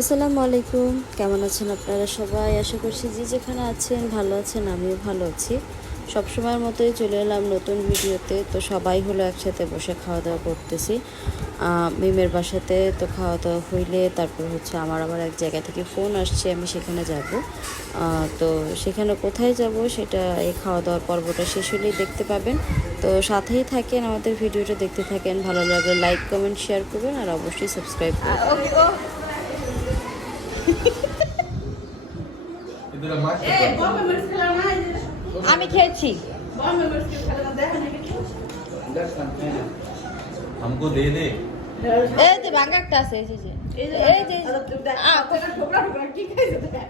আসসালামু আলাইকুম। কেমন আছেন আপনারা সবাই? আশা করছি যে যেখানে আছেন ভালো আছেন, আমিও ভালো আছি। সবসময়ের মতোই চলে এলাম নতুন ভিডিওতে। তো সবাই হলো একসাথে বসে খাওয়া দাওয়া করতেছি মিমের বাসাতে তো খাওয়া দাওয়া হইলে তারপর হচ্ছে আমার আবার এক জায়গা থেকে ফোন আসছে, আমি সেখানে যাব। তো সেখানে কোথায় যাব সেটা এই খাওয়া দাওয়ার পর্বটা শেষ হলেই দেখতে পাবেন। তো সাথেই থাকেন, আমাদের ভিডিওটা দেখতে থাকেন। ভালো লাগলে লাইক, কমেন্ট, শেয়ার করবেন আর অবশ্যই সাবস্ক্রাইব করবেন। আমি খেয়েছি हमको दे दे এই যে ভাঙা একটা আছে এই যে যে এই যে আ,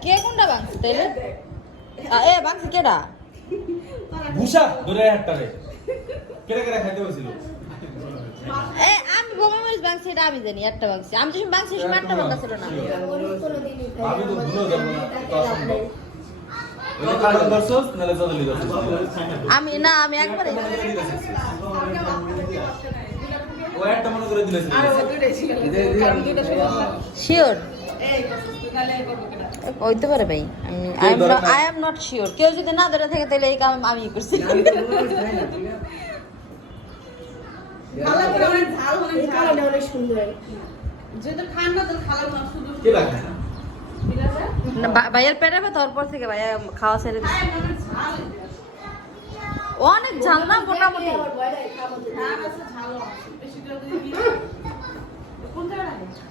কে কোনটা ভাঙছে তাইলে আ, এ ভাঙছে কেডা ভূষা ধরে হাতটা রে কেড়ে কেড়ে খাইতে বসিল এ আমি বোমা মরিচ ভাঙছি এটা আমি জানি একটা ভাঙছি আমি যখন ভাঙছি সময় একটা ভাঙা ছিল না আমি তো ভুলো যাব না আমি না আমি একবারে ও একটা মনে করে দিলেছিল শিওর হইতে পারে ভাই। I am I am not sure কেউ যদি না ধরে থাকে তাহলে এই কাম আমি করছি। না, ভাইয়ের পেটে ব্যথা ওর পর থেকে ভাইয়া খাওয়া ছেড়ে দিচ্ছে অনেক ঝাল না মোটামুটি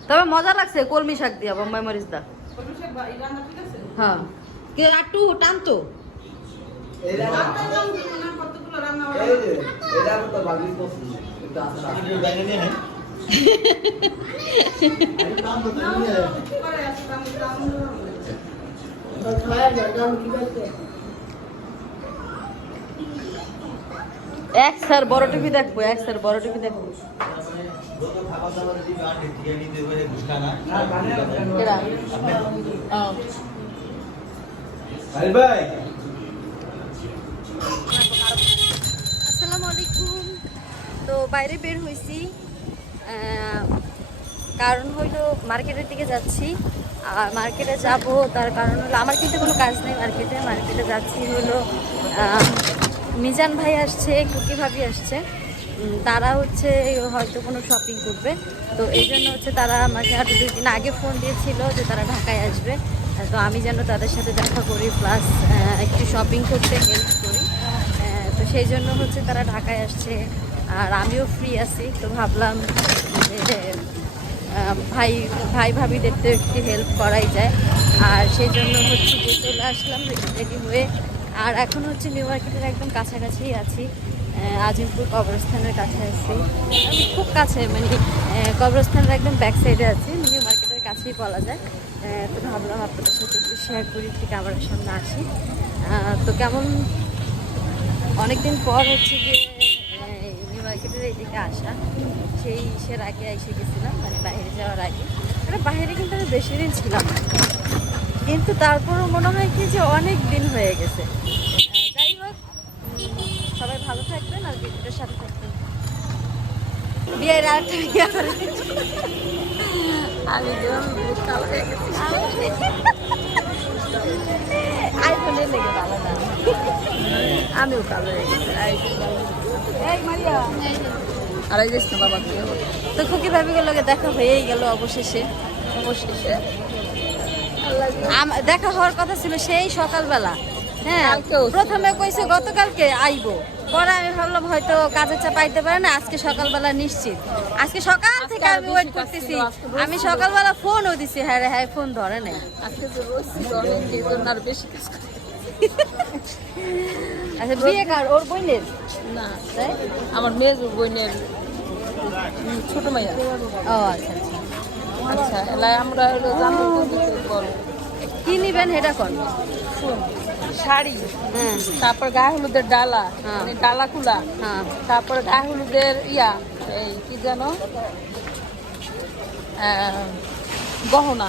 তবে মজা লাগছে কলমি শাক দিয়া বোম্বাই মরিচ দা হ্যাঁ কে একটু টানতো এক স্যার বড় টিভি দেখব, এক স্যার বড় টিভি দেখব। আসসালামু আলাইকুম তো বাইরে বের হয়েছি কারণ হইল মার্কেটের দিকে যাচ্ছি। আর মার্কেটে যাব, তার কারণ হলো আমার কিন্তু কোনো কাজ নেই মার্কেটে মার্কেটে যাচ্ছি হলো মিজান ভাই আসছে, কুকি ভাবি আসছে। তারা হচ্ছে হয়তো কোনো শপিং করবে। তো এই জন্য হচ্ছে তারা আমাকে আরও দুই দিন আগে ফোন দিয়েছিল যে তারা ঢাকায় আসবে। তো আমি যেন তাদের সাথে দেখা করি প্লাস একটু শপিং করতে হেল্প করি। তো সেই জন্য হচ্ছে তারা ঢাকায় আসছে। আর আমিও ফ্রি আছি, তো ভাবলাম যে ভাই ভাই ভাবিদের তো একটু হেল্প করাই যায়। আর সেই জন্য হচ্ছে যে চলে আসলাম রেডি হয়ে। আর এখন হচ্ছে নিউ মার্কেটের একদম কাছাকাছি আছি। আজিমপুর কবরস্থানের কাছে আছি আমি খুব কাছে মানে কবরস্থানের একদম ব্যাক সাইডে আছি। নিউ মার্কেটের কাছেই বলা যায়। তো ভাবলাম আপনাদের সাথে একটু শেয়ার করি, একটু ক্যামেরার সামনে আসি। তো কেমন? অনেকদিন পর হচ্ছে যে নিউ মার্কেটের এইদিকে আসা। সেই ইসের আগে এসে গেছিলাম মানে বাইরে যাওয়ার আগে। মানে বাইরে কিন্তু আমি বেশি দিন ছিলাম কিন্তু তারপরও মনে হয় কি যে অনেক দিন হয়ে গেছে। যাই হোক সবাই ভালো থাকবেন আর ভিডিওটার সাথে থাকবেন। বিয়ের আরেকটা বিয়ে আমি ভালো আমিও কালো হয়ে গেছি। আড়াই যাইস না বাবা তো খুকি দেখা হয়েই গেল অবশেষে। অবশেষে। দেখা হওয়ার কথা ছিল সেই সকালবেলা। হ্যাঁ প্রথমে কইছে গতকালকে আইবো। পরে আমি ভাবলাম হয়তো কাজের চাপ আইতে পারে না আজকে সকালবেলা নিশ্চিত। আজকে সকাল থেকে আমি ওয়েট করতেছি। আমি সকালবেলা ফোনও দিছি হ্যাঁ রে হ্যাঁ ফোন ধরে নাই। আচ্ছা বিয়ে কার? ওর বোনের? না তাই? আমার মেয়ে বোনের ছোট মাইয়া? ও আচ্ছা আচ্ছা। আচ্ছা আমরা হলো জামা কি নিবেন সেটা কোন? শুন শাড়ি হ্যাঁ তারপর গায়ে হলুদের ডালা হ্যাঁ। মানে ডালা কুলা হ্যাঁ। তারপর গায়ে হলুদের ইয়া এই কি যেন? গহনা।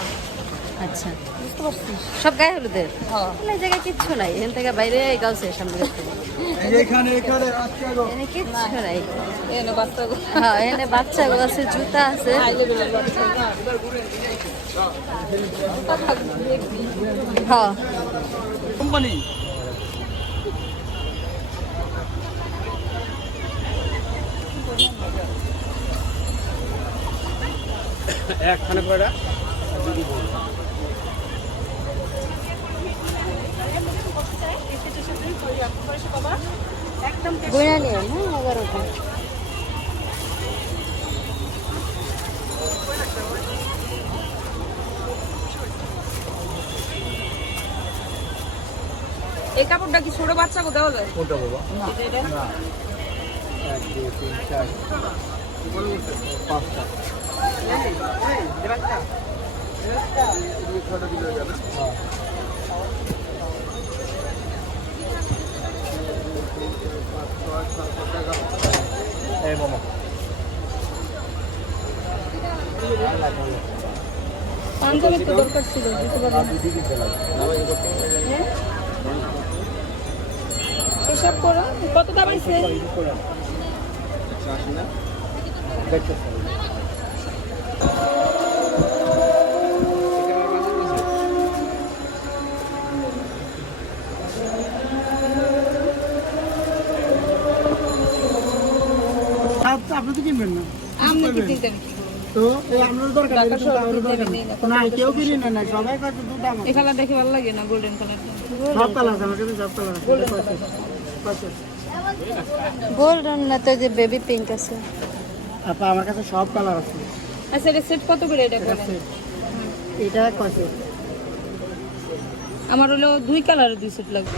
আচ্ছা। বুঝতে পারছিস সব গায়ে হলুদের? হ্যাঁ এই জায়গায় কিচ্ছু নাই। এখান থেকে বাইরে গাউছে সামনে এখানে এখানে এখানে কিচ্ছু নাই। এনে বাচ্চাগুলো। হ্যাঁ এখানে বাচ্চাগুলো আছে জুতা আছে। বাচ্চা হ্যাঁ। কোম্পানি? একখানে কয়টা এই কাপড়টা কি ছোট বাচ্চাকে দেওয়া যায় কোনটা বাবা না এক দুই তিন চার পাঁচটা হ্যাঁ। এই মামা পাঞ্জাবির তো দরকার ছিল দিতে পারব না। হিসাব করো কত দাম আছে আপনি তো কিনবেন না। আমি কি দিতে আমি কি করব? তো এই দরকার দিতে দরকার। না কেউ কিনে না না সবাই কাছে দুটো আমার এই কালার দেখে ভালো লাগে না গোল্ডেন কালারটা সব কালার আছে আমার কাছে সব কালার আছে গোল্ডেন না তো যে বেবি পিঙ্ক আছে। আপা আমার কাছে সব কালার আছে। আচ্ছা এটা সেট কত করে এটা এটা বলেন এটা কত আমার হলো দুই কালারের দুই সেট লাগবে।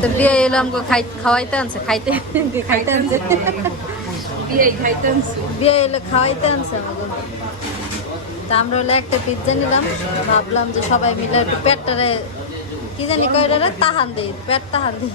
তো বিয়ে এলো আমাকে খাই খাওয়াইতে আনছে খাইতে খাইতে আনছে। বিয়ে খাইতে আনছি? বিয়ে এলো খাওয়াইতে আনছে আমাকে। তা আমরা হলো একটা পিৎজা নিলাম। ভাবলাম যে সবাই মিলে একটু পেটটারে কি জানি কয় রে? তাহান দিই পেট তাহান দিই।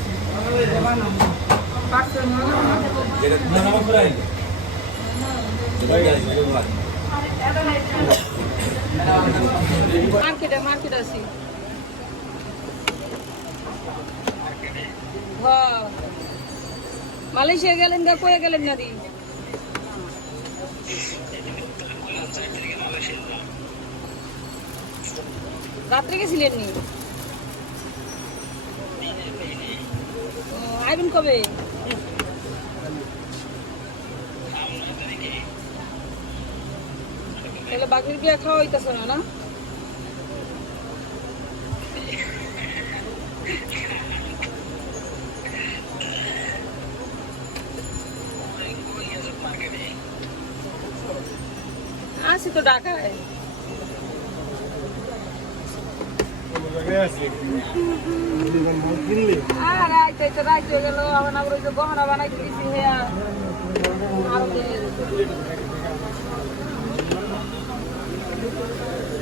মালয়েশিয়া গেলেন গা কয়ে গেলেন না দি রাত্রে গেছিলেন নি? আইবেন কবে? তাহলে বাকির বিয়া খাওয়া হইতেছে না না? আছি তো ঢাকায়। কিনলে আর আইতে তো রাইতে হয়ে গেল আবার আবার ওই যে গহনা বানাইতে দিছি হেয়া আরও দেরি।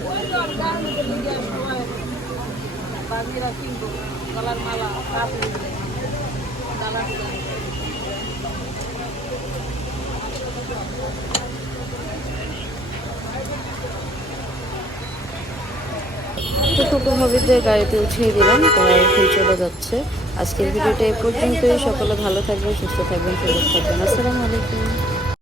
ওই তো আর গান মধ্যে লিগে সবাই বাজিরা কিনবো গলার মালা কাপড় ডালা তো ফুপু ভাবিদের গাড়িতে উঠিয়ে দিলাম তারা এখন চলে যাচ্ছে। আজকের ভিডিওটা এই পর্যন্তই। সকলে ভালো থাকবেন, সুস্থ থাকবেন সুন্দর থাকবেন। আসসালামু আলাইকুম।